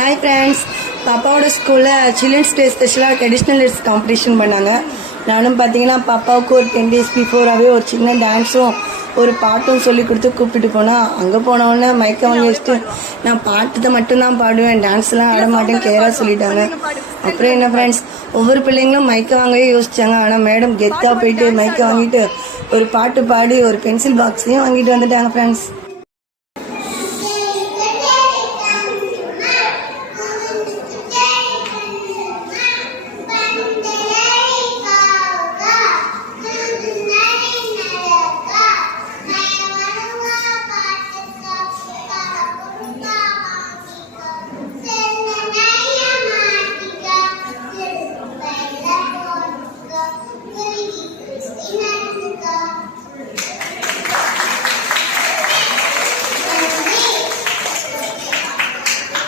Hi friends, பாப்பாவோட ஸ்கூலில் children's day ஸ்பெஷலாக ட்ரெடிஷ்னல் ட்ரெஸ் காம்படிஷன் பண்ணாங்க. நானும் பார்த்தீங்கன்னா பாப்பாவுக்கு ஒரு 10 days பிஃபோராகவே ஒரு சின்ன டான்ஸும் ஒரு பாட்டும் சொல்லி கொடுத்து கூப்பிட்டு போனால், அங்கே போனவுடனே மைக்கை வாங்கி வச்சுட்டு நான் பாட்டு மட்டும்தான் பாடுவேன், டான்ஸ்லாம் ஆட மாட்டேன் கேராக சொல்லிட்டாங்க. அப்புறம் என்ன ஃப்ரெண்ட்ஸ், ஒவ்வொரு பிள்ளைங்களும் மைக்கை வாங்கவே யோசிச்சாங்க. ஆனால் மேடம் கெத்தாக போயிட்டு மைக்கை வாங்கிட்டு ஒரு பாட்டு பாடி ஒரு பென்சில் பாக்ஸையும் வாங்கிட்டு வந்துட்டாங்க ஃப்ரெண்ட்ஸ்.